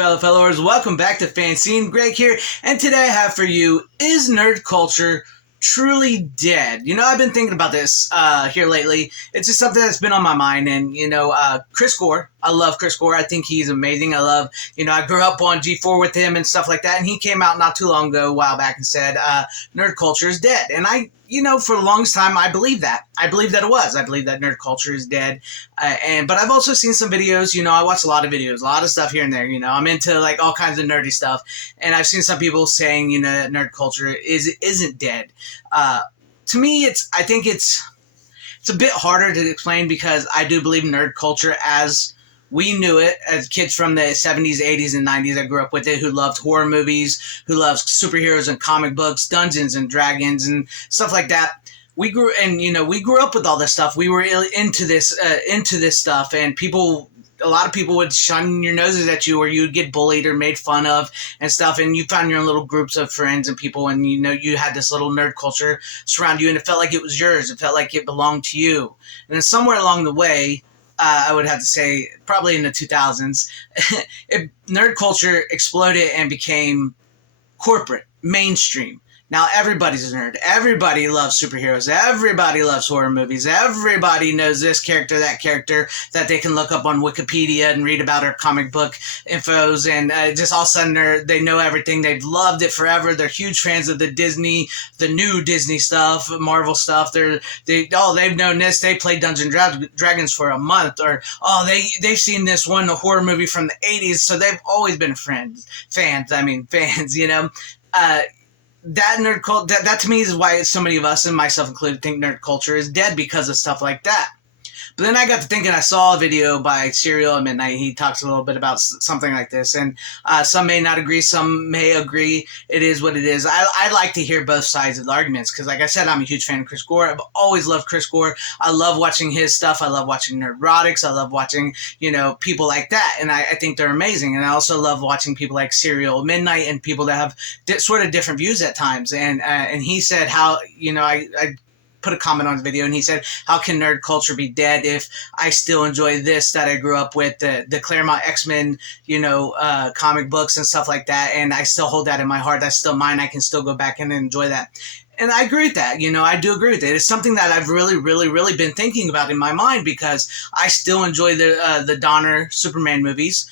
fellow followers. Welcome back to FanZcene. Greg here, and today I have for you, is nerd culture truly dead? You know, I've been thinking about this here lately. It's just something that's been on my mind, and, Chris Gore. I love Chris Gore. I think he's amazing. I grew up on G4 with him and stuff like that, and he came out not too long ago, a while back, and said, nerd culture is dead. And for the longest time, I believed that. I believed that it was. I believe that nerd culture is dead. But I've also seen some videos. I watch a lot of videos, a lot of stuff here and there. I'm into like all kinds of nerdy stuff, and I've seen some people saying, that nerd culture isn't dead. To me, I think it's a bit harder to explain, because I do believe nerd culture as we knew it as kids from the 70s, 80s, and 90s. I grew up with it, who loved horror movies, who loved superheroes and comic books, Dungeons and Dragons, and stuff like that. We grew up with all this stuff. We were into this stuff, and a lot of people would shun your noses at you, or you would get bullied or made fun of and stuff, and you found your own little groups of friends and people, and you had this little nerd culture surround you, and it felt like it was yours. It felt like it belonged to you. And then somewhere along the way, I would have to say, probably in the 2000s, nerd culture exploded and became corporate, mainstream. Now everybody's a nerd. Everybody loves superheroes. Everybody loves horror movies. Everybody knows this character, that character, that they can look up on Wikipedia and read about our comic book infos, and just all of a sudden they know everything. They've loved it forever. They're huge fans of the new Disney stuff, Marvel stuff. They've known this. They played Dungeons and Dragons for a month, or they've seen this one horror movie from the 80s, so they've always been fans. That nerd culture, that to me is why so many of us, and myself included, think nerd culture is dead, because of stuff like that. But then I got to thinking, I saw a video by Serial at Midnight. He talks a little bit about something like this, and some may not agree, some may agree. It is what it is. I like to hear both sides of the arguments, because like I said, I'm a huge fan of Chris Gore. I've always loved Chris Gore. I love watching his stuff. I love watching Nerdrotics. I love watching, people like that, and I think they're amazing. And I also love watching people like Serial Midnight, and people that have sort of different views at times. And he said how, I put a comment on the video, and he said, how can nerd culture be dead if I still enjoy this that I grew up with, the Claremont X-Men, comic books and stuff like that, and I still hold that in my heart. That's still mine. I can still go back and enjoy that. And I agree with that. I do agree with it. It's something that I've really, really, really been thinking about in my mind, because I still enjoy the Donner Superman movies,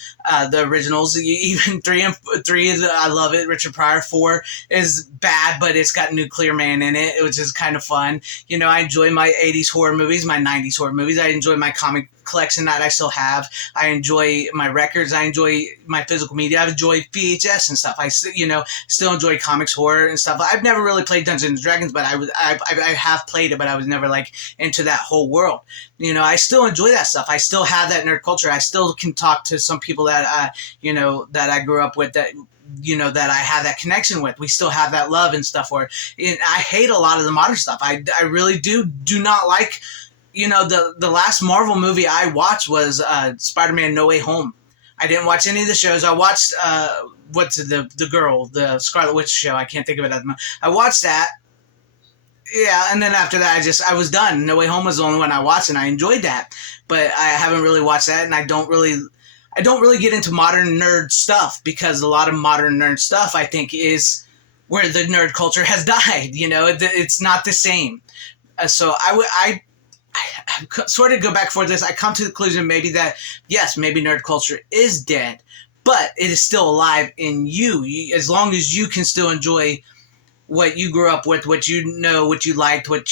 the originals. Even three, I love it. Richard Pryor. 4 is bad, but it's got Nuclear Man in it, which is kind of fun. I enjoy my 80s horror movies, my 90s horror movies. I enjoy my comic collection that I still have. I enjoy my records. I enjoy my physical media. I enjoy VHS and stuff. I still enjoy comics, horror and stuff. I've never really played Dungeons and Dragons, but I have played it, but I was never like into that whole world. I still enjoy that stuff. I still have that nerd culture. I still can talk to some people that that I grew up with, that that I have that connection with. We still have that love and stuff. I hate a lot of the modern stuff. I really do not like. The last Marvel movie I watched was Spider-Man No Way Home. I didn't watch any of the shows. I watched what's the Scarlet Witch show. I can't think of it at the moment. I watched that. Yeah, and then after that, I was done. No Way Home was the only one I watched, and I enjoyed that. But I haven't really watched that, and I don't really get into modern nerd stuff, because a lot of modern nerd stuff, I think, is where the nerd culture has died. It's not the same. So I sort of go back for this. I come to the conclusion maybe that, yes, maybe nerd culture is dead, but it is still alive in you. As long as you can still enjoy what you grew up with, what what you liked, what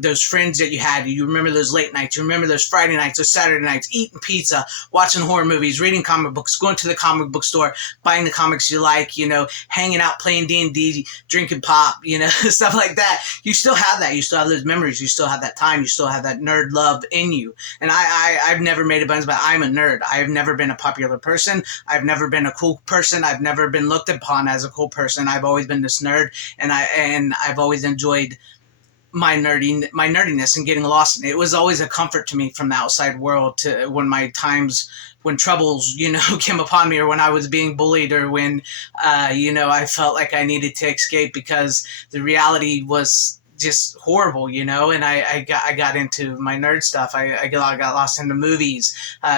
those friends that you had. You remember those late nights. You remember those Friday nights, those Saturday nights, eating pizza, watching horror movies, reading comic books, going to the comic book store, buying the comics you like, hanging out, playing D&D, drinking pop, stuff like that. You still have that. You still have those memories. You still have that time. You still have that nerd love in you. And I've never made a bones about I'm a nerd. I've never been a popular person. I've never been a cool person. I've never been looked upon as a cool person. I've always been this nerd, and I've always enjoyed my nerdiness and getting lost in it. It was always a comfort to me from the outside world, to when troubles, came upon me, or when I was being bullied, or when, I felt like I needed to escape, because the reality was just horrible, you know. And I got into my nerd stuff. I got lost into movies,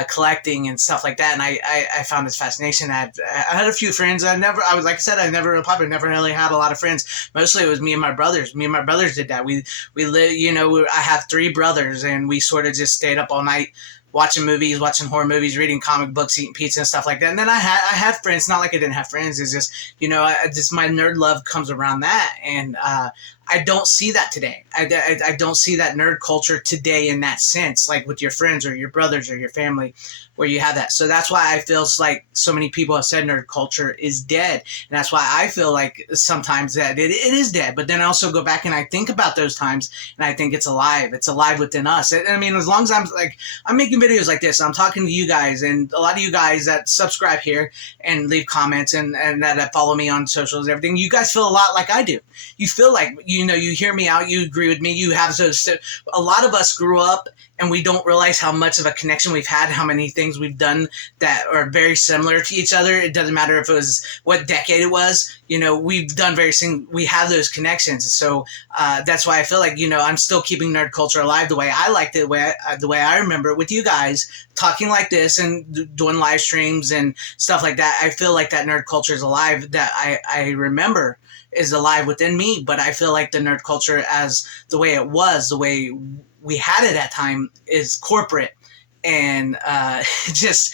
collecting and stuff like that. And I found this fascination. I had a few friends. I was, like I said, I never real popular. Never really had a lot of friends. Mostly it was me and my brothers. Me and my brothers did that. We live, you know. I have 3 brothers, and we sort of just stayed up all night watching movies, watching horror movies, reading comic books, eating pizza and stuff like that. And then I had friends. Not like I didn't have friends. It's just, you know, just my nerd love comes around that. And I don't see that today. I don't see that nerd culture today in that sense, like with your friends or your brothers or your family, where you have that. So that's why I feel like so many people have said nerd culture is dead. And that's why I feel like sometimes that it is dead. But then I also go back and I think about those times, and I think it's alive. It's alive within us. I mean, as long as I'm making videos like this, I'm talking to you guys, and a lot of you guys that subscribe here and leave comments and that follow me on socials and everything, you guys feel a lot like I do. You feel like, you know, you hear me out, you agree with me, you have those. A lot of us grew up and we don't realize how much of a connection we've had, how many things we've done that are very similar to each other. It doesn't matter if it was what decade it was, you know, we've done we have those connections. So that's why I feel like, you know, I'm still keeping nerd culture alive the way I liked it, the way I remember it, with you guys talking like this and doing live streams and stuff like that. I feel like that nerd culture is alive, that I remember is alive within me. But I feel like the nerd culture, as the way it was, the way we had it at time, is corporate and just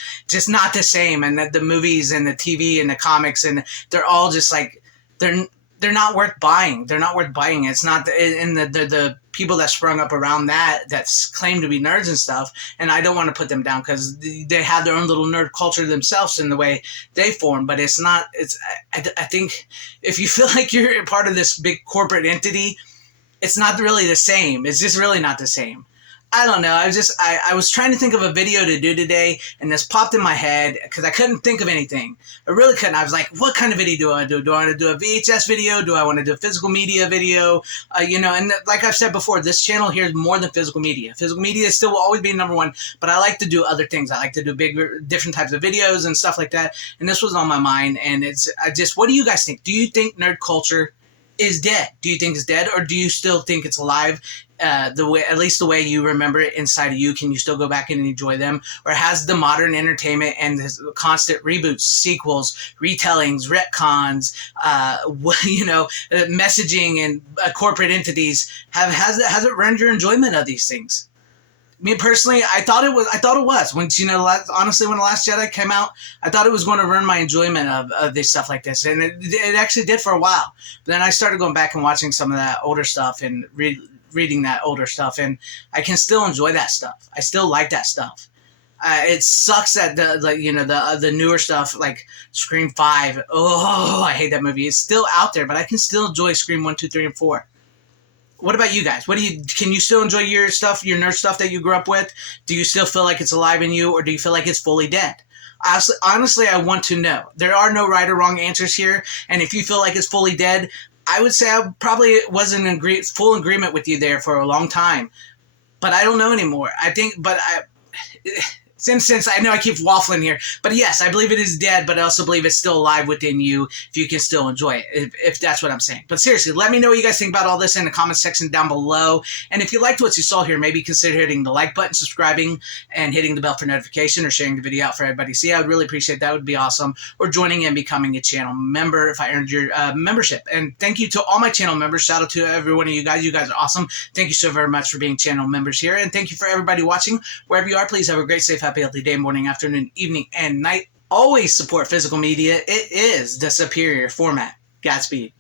not the same. And the movies and the TV and the comics, and they're all just like, they're not worth buying. They're not worth buying. It's not the people that sprung up around that claim to be nerds and stuff. And I don't want to put them down, because they have their own little nerd culture themselves in the way they form. But it's not. I think if you feel like you're part of this big corporate entity, it's not really the same. It's just really not the same. I don't know. I was trying to think of a video to do today, and this popped in my head because I couldn't think of anything. I really couldn't. I was like, what kind of video do I want to do? Do I want to do a VHS video? Do I want to do a physical media video? You know, and like I've said before, this channel here is more than physical media. Physical media still will always be #1, but I like to do other things. I like to do different types of videos and stuff like that. And this was on my mind, and what do you guys think? Do you think nerd culture is dead? Do you think it's dead, or do you still think it's alive? At least the way you remember it inside of you, can you still go back and enjoy them? Or has the modern entertainment and the constant reboots, sequels, retellings, retcons, you know, messaging and corporate entities has it ruined your enjoyment of these things? Me personally, I thought it was. When, you know, honestly, when The Last Jedi came out, I thought it was going to ruin my enjoyment of this stuff like this, and it actually did for a while. But then I started going back and watching some of that older stuff and reading that older stuff, and I can still enjoy that stuff. I still like that stuff. It sucks that the newer stuff like Scream 5. Oh, I hate that movie. It's still out there, but I can still enjoy Scream 1, 2, 3, and 4. What about you guys? Can you still enjoy your stuff, your nerd stuff that you grew up with? Do you still feel like it's alive in you, or do you feel like it's fully dead? Honestly, I want to know. There are no right or wrong answers here, and if you feel like it's fully dead, I would say I probably wasn't in full agreement with you there for a long time, but I don't know anymore. Since I know I keep waffling here, but yes, I believe it is dead, but I also believe it's still alive within you if you can still enjoy it, if that's what I'm saying. But seriously, let me know what you guys think about all this in the comment section down below. And if you liked what you saw here, maybe consider hitting the like button, subscribing, and hitting the bell for notification, or sharing the video out for everybody to see. I would really appreciate that. Would be awesome. Or joining and becoming a channel member if I earned your membership. And thank you to all my channel members. Shout out to every one of you guys. You guys are awesome. Thank you so very much for being channel members here. And thank you for everybody watching. Wherever you are, please have a great, safe, happy, healthy day, morning, afternoon, evening, and night. Always support physical media. It is the superior format. Godspeed.